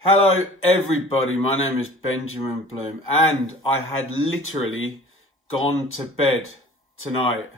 Hello everybody, my name is Benjamin Bloom and I had literally gone to bed tonight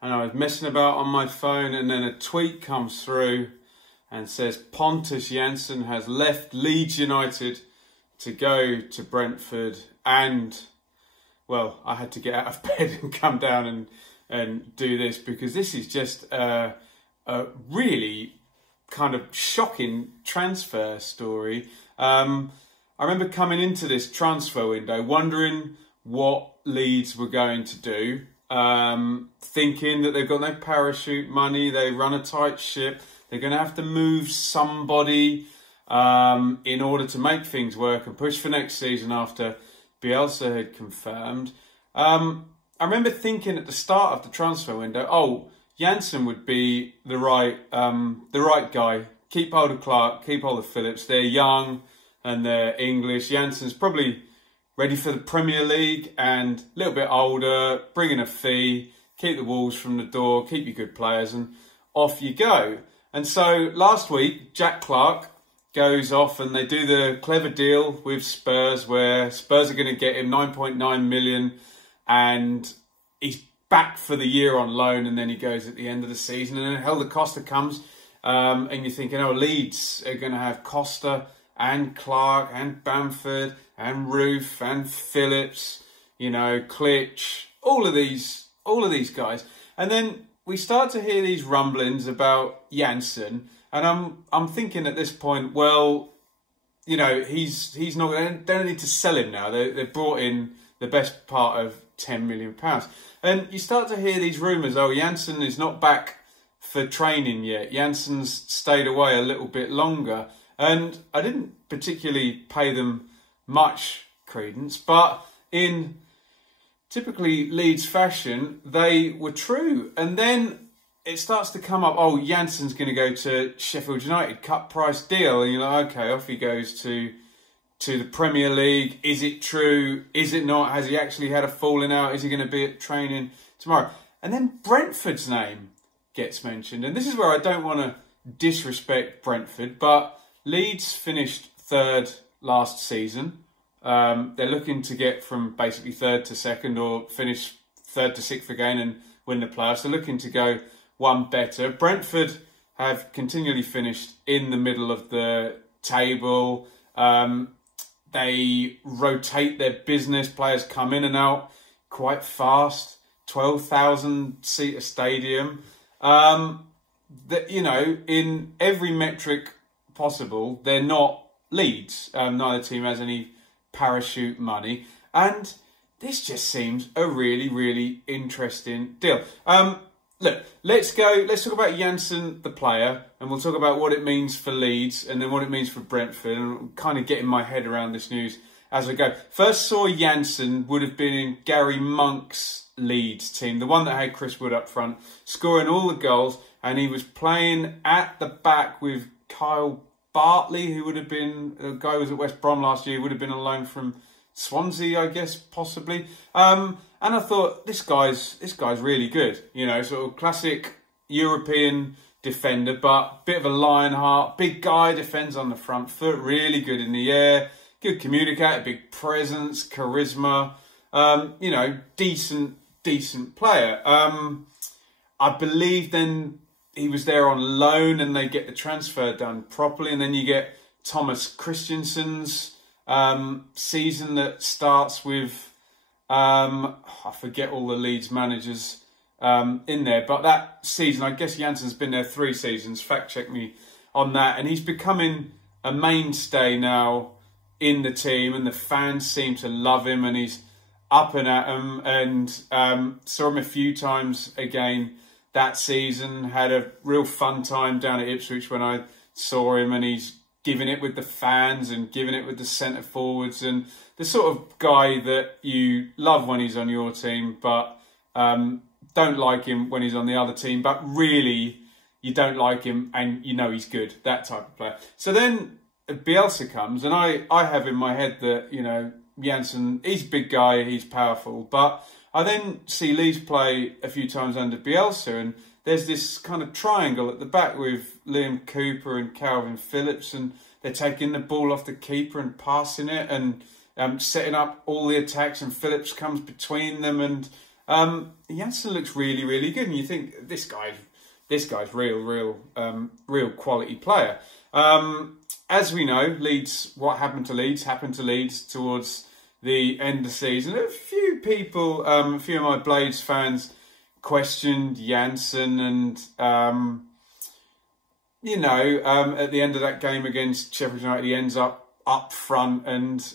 and I was messing about on my phone and then a tweet comes through and says Pontus Jansson has left Leeds United to go to Brentford, and well, I had to get out of bed and come down and do this because this is just a really kind of shocking transfer story. I remember coming into this transfer window wondering what Leeds were going to do, thinking that they've got no parachute money, they run a tight ship, they're going to have to move somebody in order to make things work and push for next season after Bielsa had confirmed. I remember thinking at the start of the transfer window, oh, Jansson would be the right guy. Keep hold of Clark, keep hold of Phillips. They're young and they're English. Jansson's probably ready for the Premier League and a little bit older, bring in a fee, keep the wolves from the door, keep your good players, and off you go. And so last week, Jack Clark goes off and they do the clever deal with Spurs where Spurs are going to get him 9.9 million and he's back for the year on loan, and then he goes at the end of the season, and then Helder Costa comes, and you're thinking, oh, Leeds are going to have Costa and Clark and Bamford and Roof and Phillips, you know, Klitsch, all of these guys, and then we start to hear these rumblings about Jansson, and I'm thinking at this point, well, you know, he's not. They don't need to sell him now. They've brought in the best part of £10 million. And you start to hear these rumours, oh, Jansson is not back for training yet. Jansson's stayed away a little bit longer. And I didn't particularly pay them much credence, but in typically Leeds fashion, they were true. And then it starts to come up, oh, Jansson's going to go to Sheffield United, cut price deal. And you're like, okay, off he goes to the Premier League. Is it true? Is it not? Has he actually had a falling out? Is he going to be at training tomorrow? And then Brentford's name gets mentioned. And this is where I don't want to disrespect Brentford, but Leeds finished third last season. They're looking to get from basically third to second or finish third to sixth again and win the playoffs. They're looking to go one better. Brentford have continually finished in the middle of the table. They rotate their business. Players come in and out quite fast. 12,000 seater stadium. That, you know, in every metric possible, they're not Leeds. Neither team has any parachute money, and this just seems a really, really interesting deal. Look, let's talk about Jansson, the player, and we'll talk about what it means for Leeds and then what it means for Brentford, and kind of getting my head around this news as I go. First saw Jansson would have been in Gary Monk's Leeds team, the one that had Chris Wood up front, scoring all the goals, and he was playing at the back with Kyle Bartley, who would have been, a guy who was at West Brom last year, would have been on loan from Swansea, I guess, possibly. And I thought, this guy's really good. You know, sort of classic European defender, but bit of a lion heart. Big guy, defends on the front foot, really good in the air. Good communicator, big presence, charisma. You know, decent player. I believe then he was there on loan and they get the transfer done properly. And then you get Thomas Christensen's season that starts with, I forget all the Leeds managers in there, but that season, I guess Jansson's been there 3 seasons, fact check me on that, and he's becoming a mainstay now in the team, and the fans seem to love him, and he's up and at him, and saw him a few times again that season, had a real fun time down at Ipswich when I saw him, and he's giving it with the fans and giving it with the centre forwards, and the sort of guy that you love when he's on your team, but don't like him when he's on the other team, but really you don't like him and you know he's good, that type of player. So then Bielsa comes, and I have in my head that, you know, Jansson, he's a big guy, he's powerful, but I then see Leeds play a few times under Bielsa, and there's this kind of triangle at the back with Liam Cooper and Calvin Phillips, and they're taking the ball off the keeper and passing it and setting up all the attacks, and Phillips comes between them, and Jansson looks really, really good. And you think this guy's real quality player. As we know, Leeds, what happened to Leeds towards the end of the season. A few people, a few of my Blades fans questioned Jansson, and at the end of that game against Sheffield United, he ends up front, and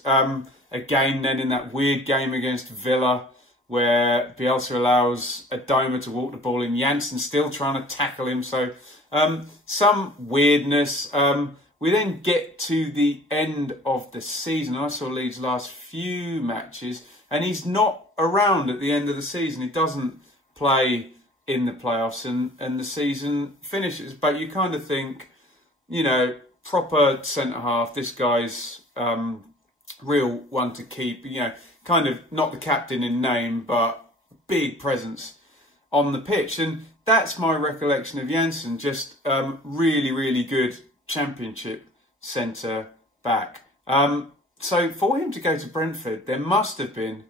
again then in that weird game against Villa, where Bielsa allows Adoma to walk the ball in, Jansson still trying to tackle him. So some weirdness. We then get to the end of the season. I saw Leeds' last few matches, and he's not around at the end of the season. He doesn't play in the playoffs, and the season finishes. But you kind of think, proper centre-half, this guy's real one to keep. Kind of not the captain in name, but big presence on the pitch. And that's my recollection of Jansson, just really, really good Championship centre back. So for him to go to Brentford, there must have been,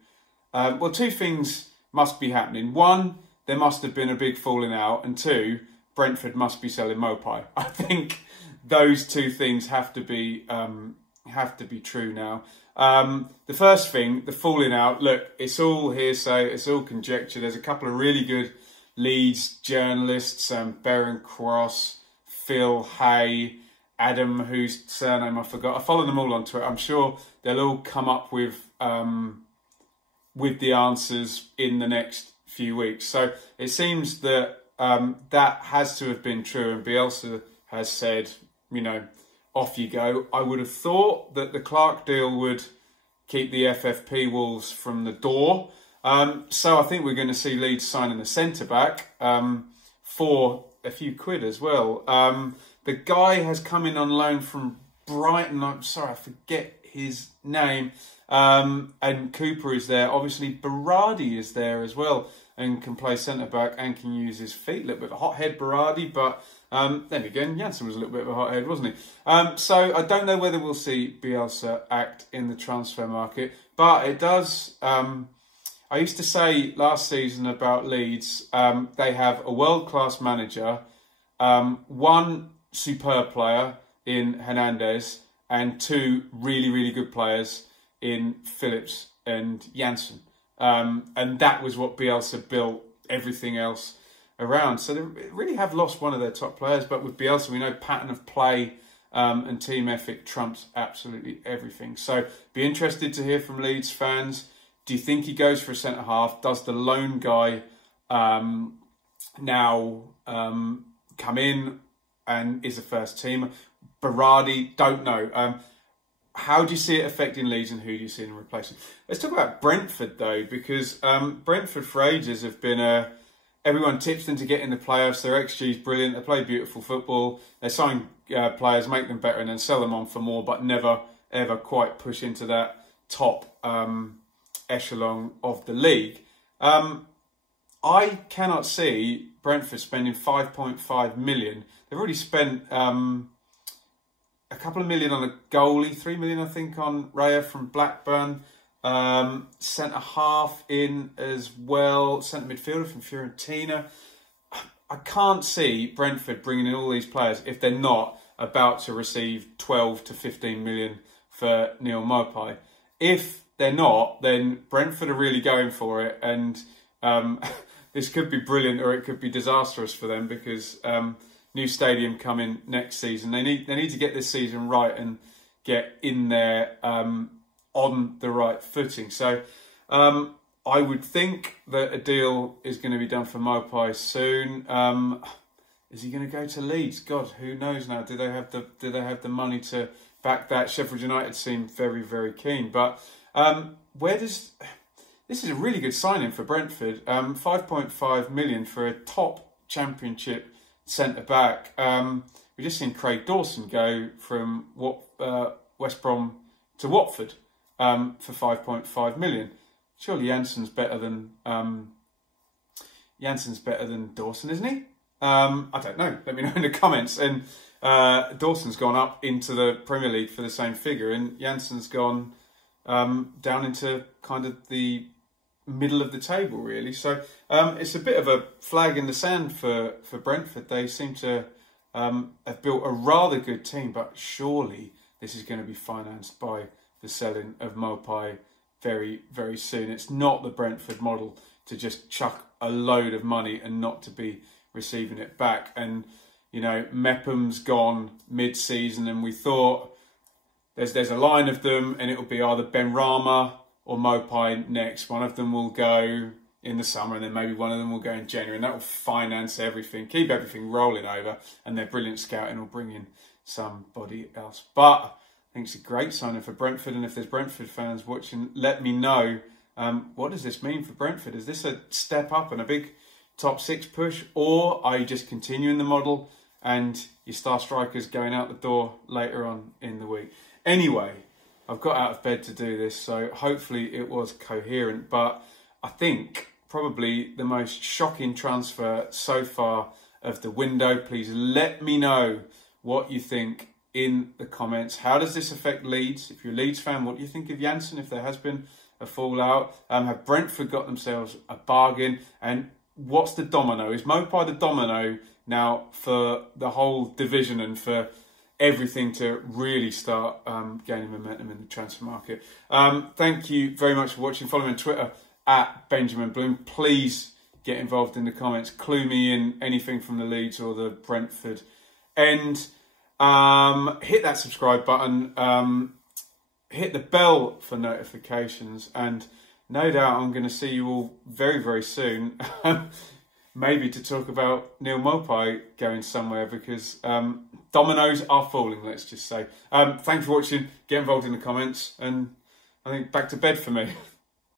two things must be happening. One, there must have been a big falling out, and two, Brentford must be selling Mopai. I think those two things have to be true now. The first thing, the falling out, look, it's all hearsay, it's all conjecture. There's a couple of really good Leeds journalists, Baron Cross, Phil Hay, Adam, whose surname I forgot. I follow them all on Twitter. I'm sure they'll all come up with the answers in the next few weeks. So it seems that that has to have been true, and Bielsa has said, off you go. I would have thought that the Clark deal would keep the FFP Wolves from the door. So I think we're going to see Leeds signing a centre-back for a few quid as well. The guy has come in on loan from Brighton. I'm sorry, I forget his name. And Cooper is there. Obviously, Berardi is there as well and can play centre-back and can use his feet. A little bit of a hothead, Berardi, but then again, Jansson was a little bit of a hothead, wasn't he? So I don't know whether we'll see Bielsa act in the transfer market, but it does. I used to say last season about Leeds, they have a world-class manager, one superb player in Hernandez, and two really, really good players in Phillips and Jansson. And that was what Bielsa built everything else around. So they really have lost one of their top players, but with Bielsa, we know pattern of play and team ethic trumps absolutely everything. So be interested to hear from Leeds fans. Do you think he goes for a centre-half? Does the lone guy now come in and is a first teamer? Berardi, don't know. How do you see it affecting Leeds, and who do you see them replacing? Let's talk about Brentford, though, because Brentford for ages have been everyone tips them to get in the playoffs. Their XG is brilliant. They play beautiful football. They sign players, make them better, and then sell them on for more, but never, ever quite push into that top echelon of the league. I cannot see Brentford spending 5.5 million. They've already spent a couple of million on a goalie, 3 million I think on Raya from Blackburn, centre half in as well, centre midfielder from Fiorentina. I can't see Brentford bringing in all these players if they're not about to receive 12 to 15 million for Neil Mopai. If they're not, then Brentford are really going for it, and this could be brilliant or it could be disastrous for them, because new stadium coming next season. They need to get this season right and get in there on the right footing. So I would think that a deal is going to be done for Mopai soon. Is he going to go to Leeds? God, who knows now? Do they have the money to back that? Sheffield United seem very, very keen. But this is a really good signing for Brentford. 5.5 million for a top Championship centre back. We've just seen Craig Dawson go from West Brom to Watford for 5.5 million. Surely Jansson's better than Dawson, isn't he? I don't know. Let me know in the comments. And Dawson's gone up into the Premier League for the same figure, and Jansson's gone down into kind of the middle of the table, really. So it's a bit of a flag in the sand for Brentford. They seem to have built a rather good team, but surely this is going to be financed by the selling of Mopai very, very soon. It's not the Brentford model to just chuck a load of money and not to be receiving it back. And, you know, Mepham's gone mid-season, and we thought there's a line of them, and it'll be either Benrahma or Mopai next. One of them will go in the summer, and then maybe one of them will go in January, and that will finance everything, keep everything rolling over, and their brilliant scouting will bring in somebody else. But I think it's a great signing for Brentford, and if there's Brentford fans watching, let me know, what does this mean for Brentford? Is this a step up and a big top 6 push, or are you just continuing the model and your star strikers going out the door later on in the week? Anyway, I've got out of bed to do this, so hopefully it was coherent, but I think probably the most shocking transfer so far of the window. Please let me know what you think in the comments. How does this affect Leeds? If you're a Leeds fan, what do you think of Jansson if there has been a fallout? Have Brentford got themselves a bargain? And what's the domino? Is Mopai the domino now for the whole division and for everything to really start gaining momentum in the transfer market? Thank you very much for watching. Follow me on Twitter at Benjamin Bloom. Please get involved in the comments. Clue me in anything from the Leeds or the Brentford end. Hit that subscribe button. Hit the bell for notifications. And no doubt I'm going to see you all very, very soon. Maybe to talk about Neil Mopai going somewhere, because dominoes are falling, let's just say. Thanks for watching. Get involved in the comments. And I think back to bed for me.